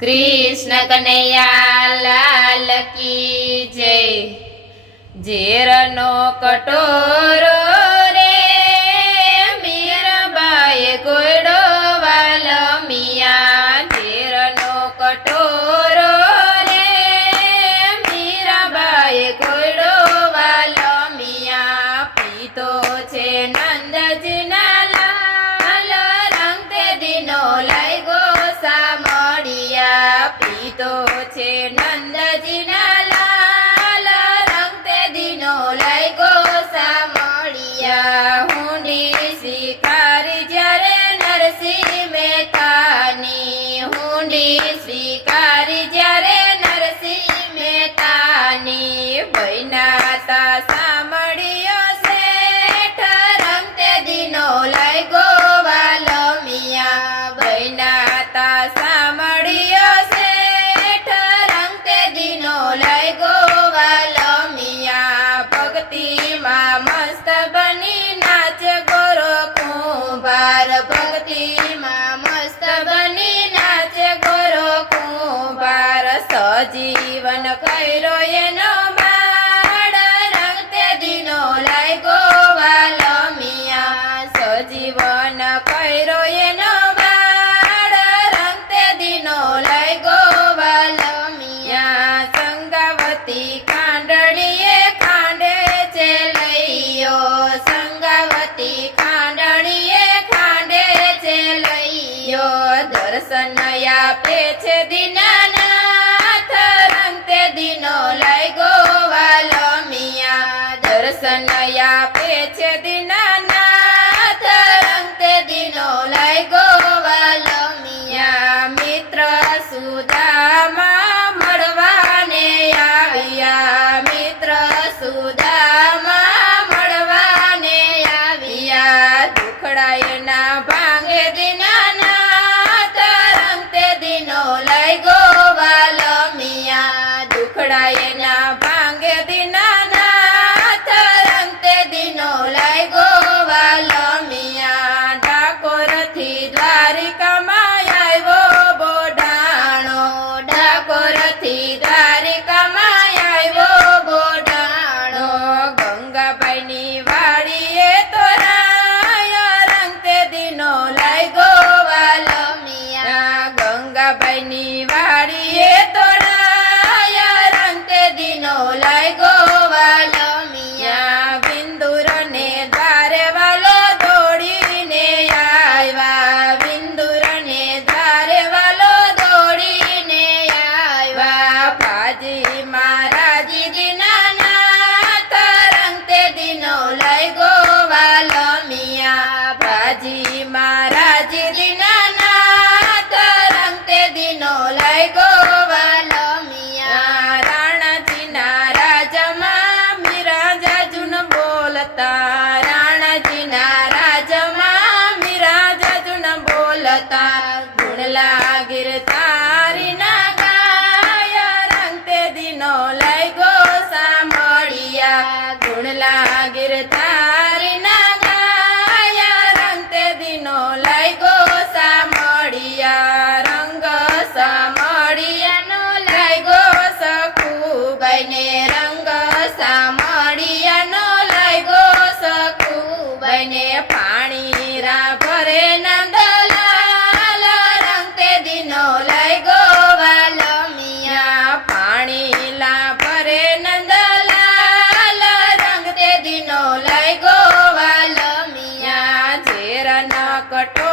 कृष्ण कन्हैया लाल की जय। ઝેરનો કટોરો રે મીરાબાઈએ ઘોડો વાલમિયા, ઝેરનો કટોરો રે મીરાબાઈએ ઘોડો વાલમિયા, પીતો છે નંદજીના લાલ રંગ તે દીનો લાગ્યો સામળિયા, પીતો છે નંદજીના લાલ રંગ તે દીનો લાગ્યો સામળિયા, હુંડી સ્વીકારી જ્યારે નરસિંહ મહેતાની, હુંડી સ્વીકારી જ્યારે નરસિંહ મહેતાની, બૈનાતા સામળિયો શેઠ રંગ તે દીનો લાગ્યો વાલમિયા, બૈનાતા સામળિયો શેઠ રંગ તે દીનો લાગ્યો વાલમિયા, ભક્તિમાં મસ્ત બની નાચે ગોરો કુંભાર, ભક્તિમાં મસ્ત બની નાચે ગોરો કુંભાર, સજીવન કર્યો એનો બાળ રંગ તે દીનો લાગ્યો વાલમિયા, સજીવન કર્યો એનો બાળ રંગ તે દીનો લાગ્યો વાલમિયા, સંગાવતી કાંડળીએ કાંડે છે લઈયો, સંગાવતી કાંડળીએ કાંડે છે લઈયો, દર્શન આપે છે દીનાનાથ રંગ તે દીનો લાગ્યો વાલમિયા, દર્શન આપે છે દીનાનાથ રંગ તે દીનો લાગ્યો વાલમિયા, મિત્ર સુદામા મળવાને આવ્યા, મિત્ર સુદામા મળવાને આવ્યા, દુખડાયના ભાંગે દીનાનાથ રંગ તે દીનો લાગ્યો વાલમિયા, દુખડાયના ભાંગે દીનાનાથ રંગ તે દીનો લાગ્યો વાલમિયા, ડાકોરથી દ્વારિકામાં આવ્યો બોડાણો, ડાકોરથી દ્વારિકામાં આવ્યો બોડાણો, ગંગાબાઈની વાડીએ તોરાય રંગ તે દીનો લાગ્યો વાલમિયા, ગંગાબાઈની વાડીએ તોરાય રંગ તે દીનો લાગ્યો વાલમિયા, વિંદુરને દ્વારે વાલો દોડીને આવ્યા, વિંદુરને દ્વારે વાલો દોડીને આવ્યા, ભાજી મહારાજી દીનાનાથ રંગ તે દીનો લાગ્યો વાલમિયા, ભાજી મહારાજી દીનાનાથ રંગ તે દીનો લાગ્યો વાલમિયા, રાણાજીના રાજમાં મીરા જાજુન બોલતા, રાણાજીના રાજમાં મીરા જાજુન બોલતા, ગુણલા ગિરધારીના ગાય રંગ તે દીનો લાગ્યો સામળિયા, ગુણલા ગિરધારીના ગાય રંગ તે દીનો લાગ્યો સામળિયા, રંગ સામળિયાનો લાગ્યો સખુબાઈને, રંગ સામળિયાનો લાગ્યો સખુબાઈને, પાણી રા ભરે નંદલાલ રંગ તે દીનો લાગ્યો વાલમિયા, પાણી લા ભરે નંદલાલ રંગ તે દીનો લાગ્યો વાલમિયા, ઝેરનો કટોરો